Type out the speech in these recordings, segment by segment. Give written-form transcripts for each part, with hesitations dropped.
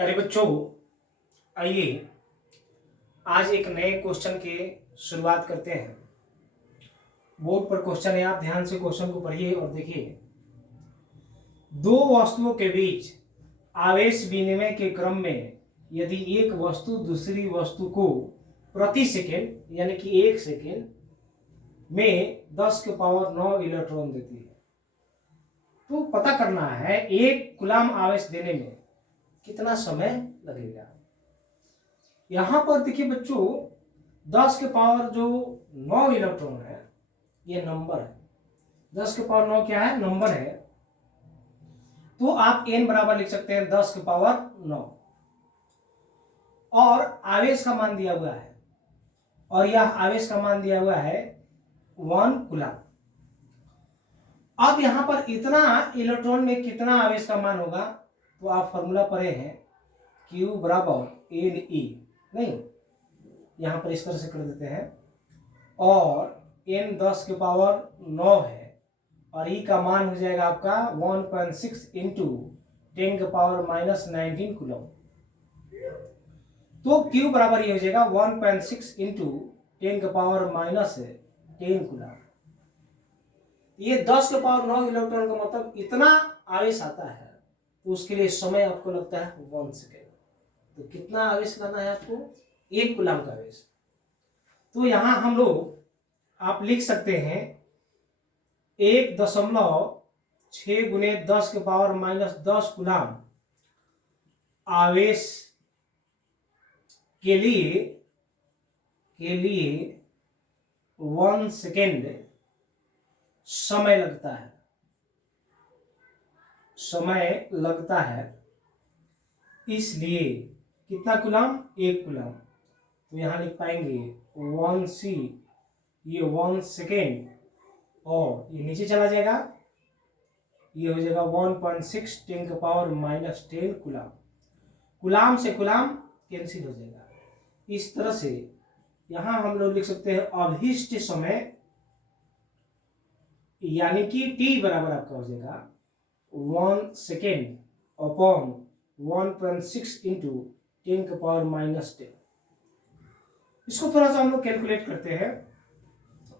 प्यारे बच्चों, आइए आज एक नए क्वेश्चन के शुरुआत करते हैं। बोर्ड पर क्वेश्चन है, आप ध्यान से क्वेश्चन को पढ़िए और देखिए। दो वस्तुओं के बीच आवेश विनिमय के क्रम में यदि एक वस्तु दूसरी वस्तु को प्रति सेकेंड यानी कि 1 सेकेंड में 10⁹ इलेक्ट्रॉन देती है, तो पता करना है 1 कूलम आवेश देने में कितना समय लगेगा। यहां पर देखिए बच्चों, 10⁹ इलेक्ट्रॉन है, ये नंबर है। 10⁹ क्या है? नंबर है। तो आप n बराबर लिख सकते हैं 10⁹ और आवेश का मान दिया हुआ है, और यह आवेश का मान दिया हुआ है 1 कूलम। अब यहां पर इतना इलेक्ट्रॉन में कितना आवेश का मान होगा, तो आप फॉर्मूला पढ़े हैं Q बराबर Ne, नहीं, यहां पर इस तरह से कर देते हैं, और n 10⁹ है और E का मान हो जाएगा आपका 1.6 इंटू 10⁻⁻19 कूलम। तो Q बराबर ये हो जाएगा 1.6 इंटू 10⁻⁻10 कूलम। ये 10⁹ इलेक्ट्रॉन का मतलब इतना आवेश आता है, तो उसके लिए समय आपको लगता है 1 सेकेंड। तो कितना आवेश लाना है आपको? 1 कूलम का आवेश। तो यहां हम लोग आप लिख सकते हैं 1.6 गुने 10⁻⁻10 कूलम आवेश के लिए 1 सेकेंड समय लगता है। इसलिए कितना कूलम? 1 कूलम। तो यहां लिख पाएंगे 1c, ये 1 सेकेंड, और ये नीचे चला जाएगा, ये हो जाएगा 1.6 10⁻⁻10 कूलम। कूलम से कूलम कैंसिल हो जाएगा। इस तरह से यहां हम लोग लिख सकते हैं अवशिष्ट समय, यानी कि t बराबर आपका हो जाएगा 1 सेकेंड अपॉन 1.6 इंटू 10⁻⁻10। इसको थोड़ा सा हम लोग कैलकुलेट करते हैं।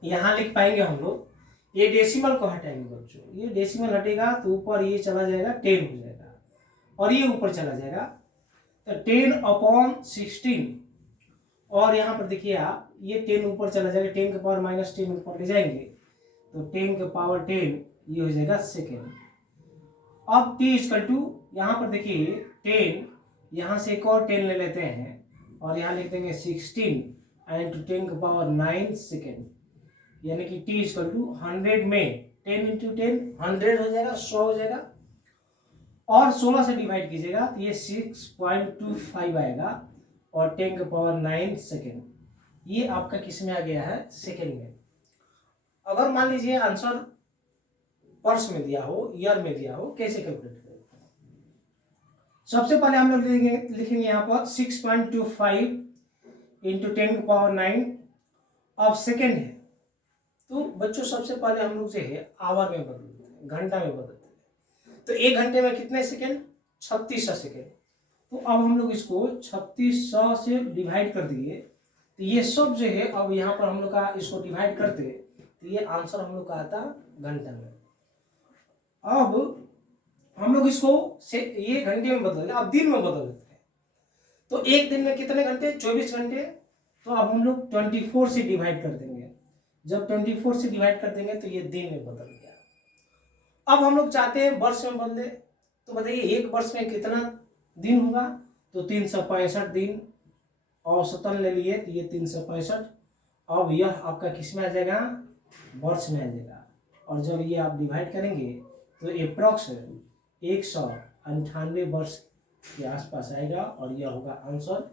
यहां लिख पाएंगे हम लोग, ये डेसिमल को हटाएंगे बच्चों, ये डेसिमल हटेगा तो ऊपर ये चला जाएगा 10 हो जाएगा, और ये ऊपर चला जाएगा तो 10/16, और यहाँ पर देखिए आप, ये 10 ऊपर चला जाएगा, 10⁻⁻10 ऊपर ले जाएंगे तो 10⁻10 ये हो जाएगा सेकेंड। अब t इक्वल टू, यहाँ पर देखिए 10, यहाँ से एक और 10 ले लेते हैं और यहाँ लिख देंगे 16 इंटू 10⁹9 सेकेंड, यानी कि t इक्वल टू 100 में 10 इंटू 10 100 हो जाएगा, 100 हो जाएगा, और 16 से डिवाइड कीजिएगा तो ये 6.25 आएगा, और 10⁹9 सेकेंड। ये आपका किस में आ गया है? सेकेंड में। अगर मान लीजिए आंसर वर्ष में दिया हो, ईयर में दिया हो, कैसे कैलकुलेट करें? सबसे पहले हम लोग लिखेंगे यहाँ पर 6.25 इंटू 10⁹9। अब सेकेंड है, तो बच्चों सबसे पहले हम लोग जो है आवर में बदल देते हैं, घंटा में बदलते हैं। तो 1 घंटे में कितने सेकेंड? 3600 सेकेंड। तो अब हम लोग इसको 3600 से डिवाइड कर दिए, तो ये सब जो है अब यहाँ पर हम लोग का इसको डिवाइड करते, तो ये आंसर हम लोग का आता घंटा में। अब हम लोग इसको से ये घंटे में बदल दें, अब दिन में बदल देते हैं। तो एक दिन में कितने घंटे? 24 घंटे। तो अब हम लोग 24 से डिवाइड कर देंगे। जब 24 से डिवाइड कर देंगे तो ये दिन में बदल गया। अब हम लोग चाहते हैं वर्ष में बदले, तो बताइए एक वर्ष में कितना दिन होगा? तो 365 दिन औसतन ले लिए, तो ये 365। अब यह आपका किस में आ जाएगा? वर्ष में आ जाएगा। और जब ये आप डिवाइड करेंगे तो अप्रॉक्स 198 वर्ष के आसपास आएगा, और यह होगा आंसर।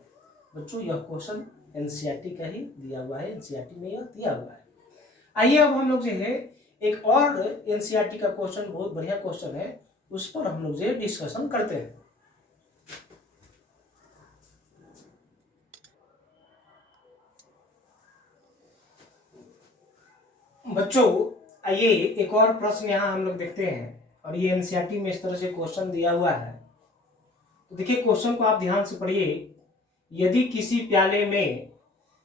बच्चों यह क्वेश्चन एनसीईआरटी का ही दिया हुआ है, एनसीईआरटी में यह दिया हुआ है। आइए अब हम लोग जो है एक और एनसीईआरटी का क्वेश्चन, बहुत बढ़िया क्वेश्चन है, उस पर हम लोग जो डिस्कशन करते हैं। बच्चों आइए एक और प्रश्न यहाँ हम लोग देखते हैं, और ये एनसीईआरटी में इस तरह से क्वेश्चन दिया हुआ है। तो देखिए क्वेश्चन को आप ध्यान से पढ़िए। यदि किसी प्याले में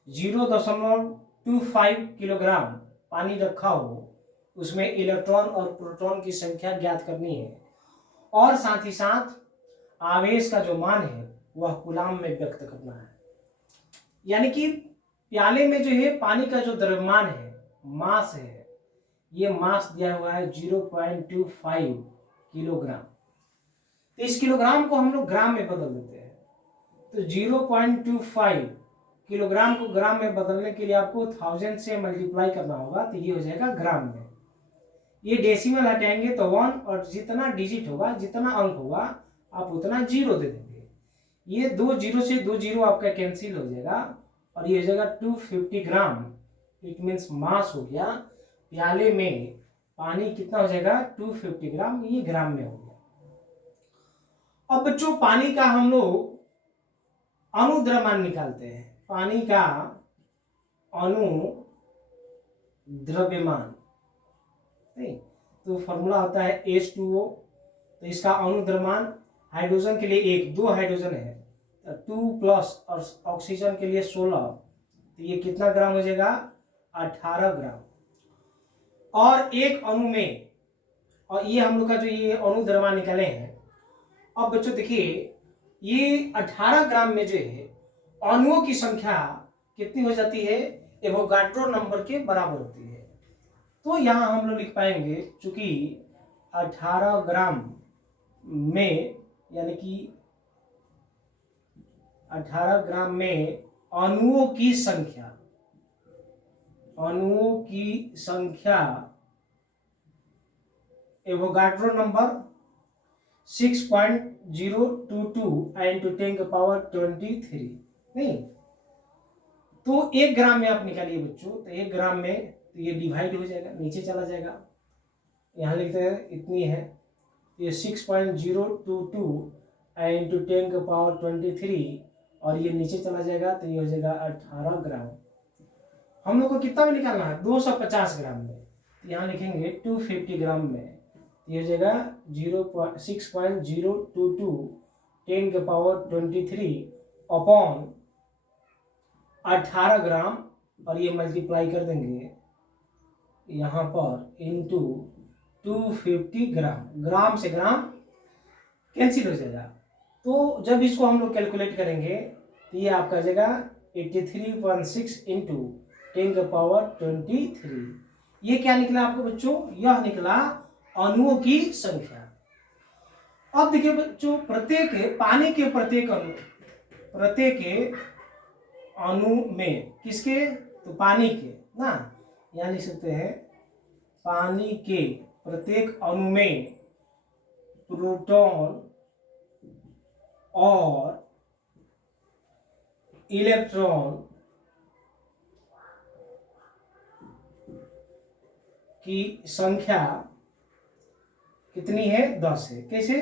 0.25 किलोग्राम पानी रखा हो, उसमें इलेक्ट्रॉन और प्रोटॉन की संख्या ज्ञात करनी है और साथ ही साथ आवेश का जो मान है वह कूलाम में व्यक्त करना है। यानी कि प्याले में जो है पानी का जो द्रव्यमान है, मास है, ये मास दिया हुआ है 0.25 किलोग्राम। तो इस किलोग्राम को हम लोग ग्राम में बदल देते हैं। तो 0.25 किलोग्राम को ग्राम में बदलने के लिए आपको 1000 से मल्टीप्लाई करना होगा, तो ये हो जाएगा ग्राम में। ये डेसिमल हटाएंगे तो 1, और जितना डिजिट होगा, जितना अंक होगा, आप उतना जीरो दे देंगे। ये 2 जीरो से 2 जीरो आपका कैंसिल हो जाएगा और ये हो जाएगा 250 ग्राम। इट मीन्स मास हो गया। प्याले में पानी कितना हो जाएगा? 250 ग्राम, ये ग्राम में हो गया। अब बच्चों पानी का हम लोग अनुद्रव्यमान निकालते हैं। पानी का अनुद्रव्यमान, तो फॉर्मूला होता है H2O। तो इसका अनुद्रव्यमान हाइड्रोजन के लिए 1, 2 हाइड्रोजन है, 2 प्लस, और ऑक्सीजन के लिए 16, तो ये कितना ग्राम हो जाएगा? 18 ग्राम। और एक अणु में, और ये हम लोग का जो ये अनुद्रव्यमान निकाले हैं। अब बच्चों देखिए ये 18 ग्राम में जो है अणुओं की संख्या कितनी हो जाती है? एवोगाड्रो नंबर के बराबर होती है। तो यहां हम लोग लिख पाएंगे, चूंकि 18 ग्राम में, यानी कि 18 ग्राम में अणुओं की संख्या एवोगाड्रो नंबर 6.022 into 10⁻23। नहीं, तो 1 ग्राम में आप निकालिए बच्चों, तो 1 ग्राम में तो ये डिवाइड हो जाएगा, नीचे चला जाएगा। यहाँ लिखते हैं इतनी है, ये 6.022 into 10⁻23, और ये नीचे चला जाएगा, तो ये हो जाएगा 18 ग्राम। हम लोग को कितना में निकालना है? 250 ग्राम में। तो यहाँ लिखेंगे 250 ग्राम में, ये हो जाएगा 6.022 10⁻23 अपॉन 18 ग्राम, और ये मल्टीप्लाई कर देंगे यहाँ पर इंटू 250 ग्राम। ग्राम से ग्राम कैंसिल हो जाएगा। तो जब इसको हम लोग कैलकुलेट करेंगे तो ये आपका जाएगा 83.6 इंटू 10⁻23। ये क्या निकला आपको बच्चों? यह निकला अणुओं की संख्या। अब देखिए बच्चों, पानी के प्रत्येक अणु में, किसके? तो पानी के ना, यहाँ लिख सकते हैं पानी के प्रत्येक अणु में प्रोटॉन और इलेक्ट्रॉन की संख्या कितनी है? 10 है। कैसे?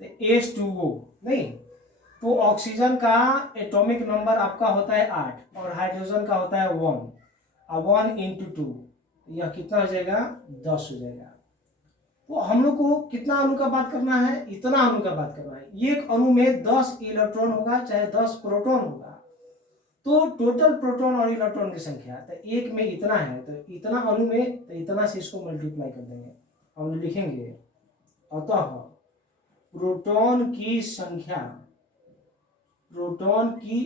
तो H2O, नहीं, तो ऑक्सीजन का एटॉमिक नंबर आपका होता है 8 और हाइड्रोजन का होता है 1, अब 1 into 2, यह कितना हो जाएगा? 10 हो जाएगा। तो हम लोग को कितना अणु का बात करना है? इतना अणु का बात करना है। एक अणु में 10 इलेक्ट्रॉन होगा चाहे 10 प्रोटॉन होगा, तो टोटल प्रोटॉन और इलेक्ट्रॉन की संख्या, तो एक में इतना है, तो इतना अणु में, तो इतना से इसको मल्टीप्लाई कर देंगे। हम लिखेंगे अतः प्रोटॉन की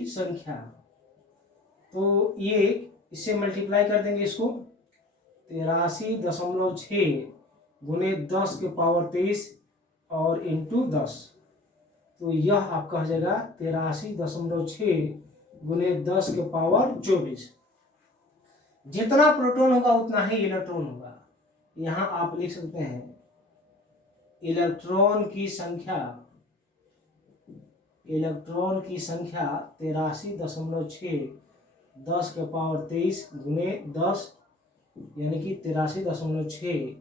संख्या, तो ये इससे मल्टीप्लाई कर देंगे इसको, 83.6 गुने 10⁻23 और इंटू 10, तो यह आपका हो जाएगा 83.6 गुने 10⁻24। जितना प्रोटॉन होगा उतना ही इलेक्ट्रॉन होगा। यहाँ आप लिख सकते हैं इलेक्ट्रॉन की संख्या 83.6 10⁻23 गुने 10, यानी कि 83.6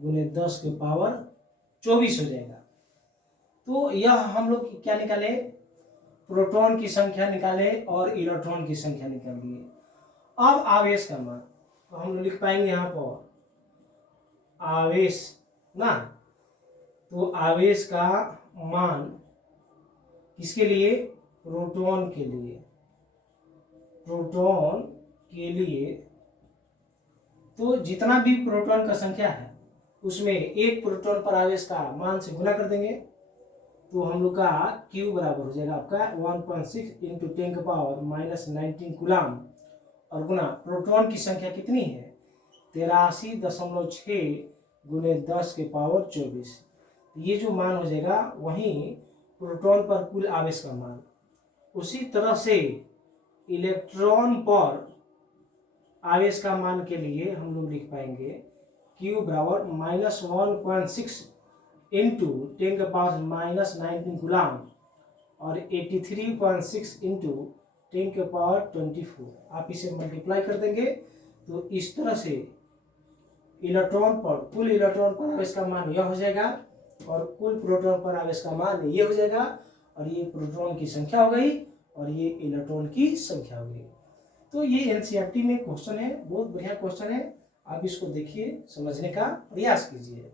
गुने 10⁻24 हो जाएगा। तो यह हम लोग क्या निकाले? प्रोटॉन की संख्या निकाले और इलेक्ट्रॉन की संख्या निकाल दिए। अब आवेश का मान, तो हम लिख पाएंगे यहाँ पर आवेश ना, तो आवेश का मान इसके लिए प्रोटॉन के लिए तो जितना भी प्रोटॉन का संख्या है उसमें एक प्रोटॉन पर आवेश का मान से गुना कर देंगे, तो हम लोग का Q बराबर हो जाएगा आपका 1.6 इंटू 10⁻⁻19 कूलाम, और गुना प्रोटॉन की संख्या कितनी है 83.6 गुने 10⁻24। ये जो मान हो जाएगा वहीं प्रोटॉन पर कुल आवेश का मान। उसी तरह से इलेक्ट्रॉन पर आवेश का मान के लिए हम लोग लिख पाएंगे Q बराबर -1.6 इंटू 10⁻⁻19 गुलाम और 83.6 इंटू 10⁻24। आप इसे मल्टीप्लाई कर देंगे तो इस तरह से इलेक्ट्रॉन पर कुल इलेक्ट्रॉन पर आवेश का मान यह हो जाएगा और कुल प्रोटॉन पर आवेश का मान ये हो जाएगा, और ये प्रोटॉन की संख्या हो गई और ये इलेक्ट्रॉन की संख्या हो गई। तो ये एनसीईआरटी में क्वेश्चन है, बहुत बढ़िया क्वेश्चन है। आप इसको देखिए, समझने का प्रयास कीजिए।